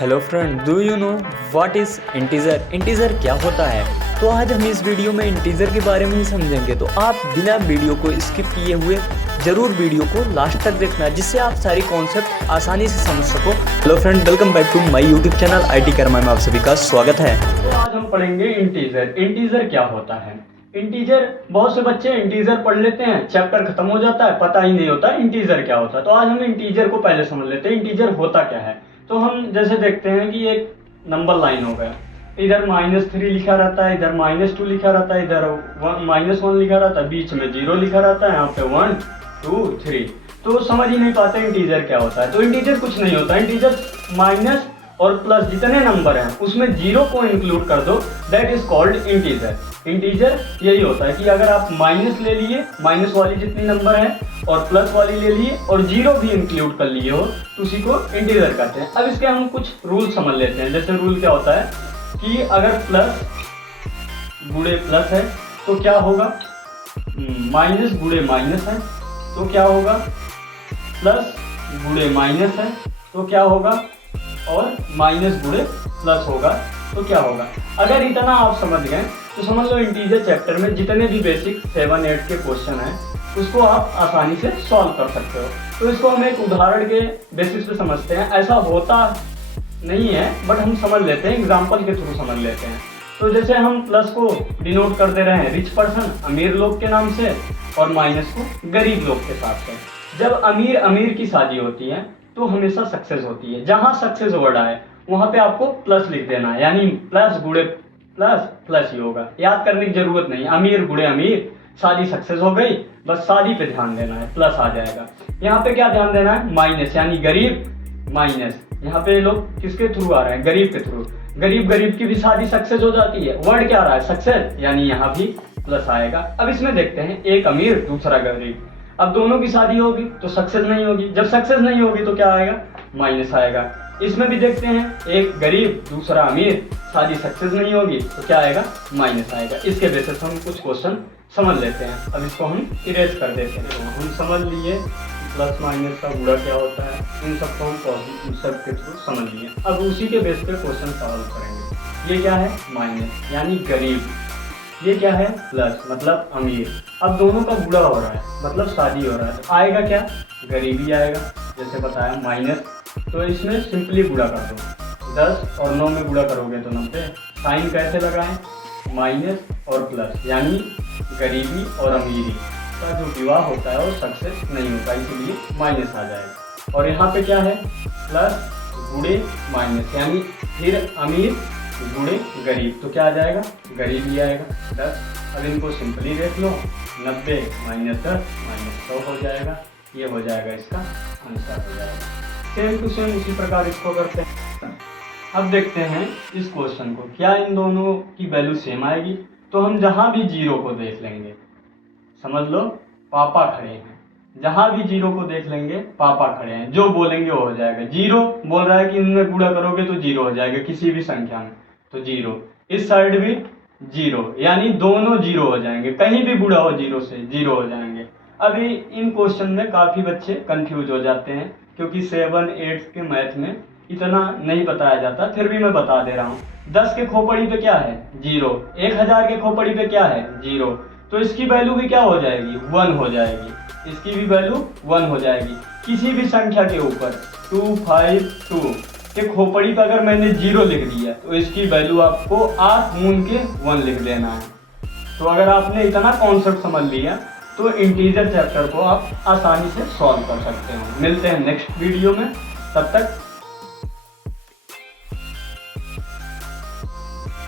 Hello friend, do you know what is integer? Integer क्या होता है? तो आज हम इस वीडियो में इंटीजर के बारे में ही समझेंगे। तो आप बिना वीडियो को स्किप किए हुए ज़रूर वीडियो को लास्ट तक देखना, जिससे आप सारी कॉन्सेप्ट आसानी से समझ सको। Hello friend, welcome back to my YouTube channel IT Karma में आप सभी का स्वागत है। तो आज हम पढ़ेंगे इंटीजर। इंटीजर क्या होता है? इंटीजर, बहुत से बच्चे इंटीजर पढ़ लेते हैं, चैप्टर खत्म हो जाता है, पता ही नहीं होता इंटीजर क्या होता है। तो आज हम इंटीजर को पहले समझ लेते हैं, इंटीजर होता क्या है। तो हम जैसे देखते हैं कि एक नंबर लाइन हो गया, इधर -3 लिखा रहता है, इधर -2 लिखा रहता है, इधर -1 लिखा रहता है, बीच में 0 लिखा रहता है, यहाँ पे 1 2 3। तो समझ ही नहीं पाते इंटीजर क्या होता है। तो इंटीजर कुछ नहीं होता, इंटीजर माइनस और प्लस जितने नंबर हैं उसमें 0 को इंक्लूड कर दो, that is called integer. Integer यही होता है कि अगर आप माइनस ले लिए, माइनस वाली जितनी नंबर है, और प्लस वाली ले लिए और 0 भी इंक्लूड कर लिए हो, तो उसी को इंटीजर कहते हैं। अब इसके हम कुछ रूल समझ लेते हैं। जैसे रूल क्या होता है कि अगर प्लस गुणे प्लस है तो क्या होगा, माइनस गुणे माइनस है तो क्या होगा, प्लस गुणे माइनस है तो क्या होगा, और माइनस गुणे प्लस होगा तो क्या होगा। अगर इतना आप समझ गए तो समझ लो इंटीजर चैप्टर में जितने भी बेसिक 7-8 के क्वेश्चन हैं उसको आप आसानी से सॉल्व कर सकते हो। तो इसको हम एक उदाहरण के बेसिस पे समझते हैं। ऐसा होता नहीं है बट हम समझ लेते हैं, एग्जाम्पल के थ्रू समझ लेते हैं। तो जैसे हम प्लस को डिनोट कर दे रहे हैं रिच पर्सन, अमीर लोग के नाम से, और माइनस को गरीब लोग के साथ से। जब अमीर अमीर की शादी होती है तो हमेशा सक्सेस होती है। जहां सक्सेस वर्ड आए वहां पे आपको प्लस लिख देना है, यानी प्लस गुणे प्लस प्लस ही होगा। याद करने की जरूरत नहीं, अमीर गुणे अमीर, शादी सक्सेस हो गई, बस शादी पे ध्यान देना है, प्लस आ जाएगा। यहाँ पे क्या ध्यान देना है, माइनस, यानी गरीब माइनस। यहाँ पे लोग किसके थ्रू आ रहे हैं, गरीब के थ्रू। गरीब गरीब की भी शादी सक्सेस हो जाती है, वर्ड क्या आ रहा है, सक्सेस, यानी यहाँ भी प्लस आएगा। अब इसमें देखते हैं, एक अमीर दूसरा गरीब, अब दोनों की शादी होगी तो सक्सेस नहीं होगी। जब सक्सेस नहीं होगी तो क्या आएगा, माइनस आएगा। इसमें भी देखते हैं, एक गरीब दूसरा अमीर, शादी सक्सेस नहीं होगी तो क्या आएगा, माइनस आएगा। इसके बेसिस हम कुछ क्वेश्चन समझ लेते हैं। अब इसको हम इरेज कर देते हैं। तो हम समझ लिए प्लस माइनस का गुणा क्या होता है, इन सबको हम कॉन्सेप्ट के थ्रू समझ लिए। अब उसी के बेस पे क्वेश्चन सॉल्व करेंगे। ये क्या है, माइनस यानी गरीब, ये क्या है, प्लस मतलब अमीर। अब दोनों का गुणा हो रहा है मतलब शादी हो रहा है, तो आएगा क्या, गरीबी आएगा। जैसे बताया माइनस, तो इसमें सिंपली गुणा कर दो, 10 और 9 में गुणा करोगे तो 90। साइन कैसे लगाएं, माइनस और प्लस, यानी गरीबी और अमीरी का जो विवाह होता है वो सक्सेस नहीं होता, इसलिए माइनस आ जाएगा। और यहाँ पे क्या है, प्लस गुणे माइनस, यानी फिर अमीर गुणे गरीब, तो क्या आ जाएगा, गरीबी आएगा 10। अब इनको सिंपली देख लो, 90 - 10 -100 हो जाएगा। ये हो जाएगा, इसका आंसर हो जाएगा। सेम टू सेम उसी प्रकार इसको करते हैं। अब देखते हैं इस क्वेश्चन को, क्या इन दोनों की वैल्यू सेम आएगी। तो हम जहां भी 0 को देख लेंगे, समझ लो पापा खड़े हैं, जहां भी 0 को देख लेंगे पापा खड़े हैं, जो बोलेंगे वो हो जाएगा। 0 बोल रहा है कि इनमें गुणा करोगे तो 0 हो जाएगा, किसी भी संख्या में तो 0। इस साइड भी 0, यानी दोनों 0 हो जाएंगे, कहीं भी गुणा हो 0 से 0 हो जाएंगे। अभी इन क्वेश्चन में काफी बच्चे कंफ्यूज हो जाते हैं, क्योंकि 7-8 के मैथ में इतना नहीं बताया जाता, फिर भी मैं बता दे रहा हूँ। 10 के खोपड़ी पे क्या है, 0। 1000 के खोपड़ी पे क्या है, 0। तो इसकी वैल्यू भी क्या हो जाएगी, 1 हो जाएगी। इसकी भी वैल्यू 1 हो जाएगी। किसी भी संख्या के ऊपर 252 के खोपड़ी पर अगर मैंने 0 लिख दिया तो इसकी वैल्यू आपको 8 मून के 1 लिख देना है। तो अगर आपने इतना कॉन्सेप्ट समझ लिया तो इंटीजर चैप्टर को आप आसानी से सॉल्व कर सकते हो। मिलते हैं नेक्स्ट वीडियो में, तब तक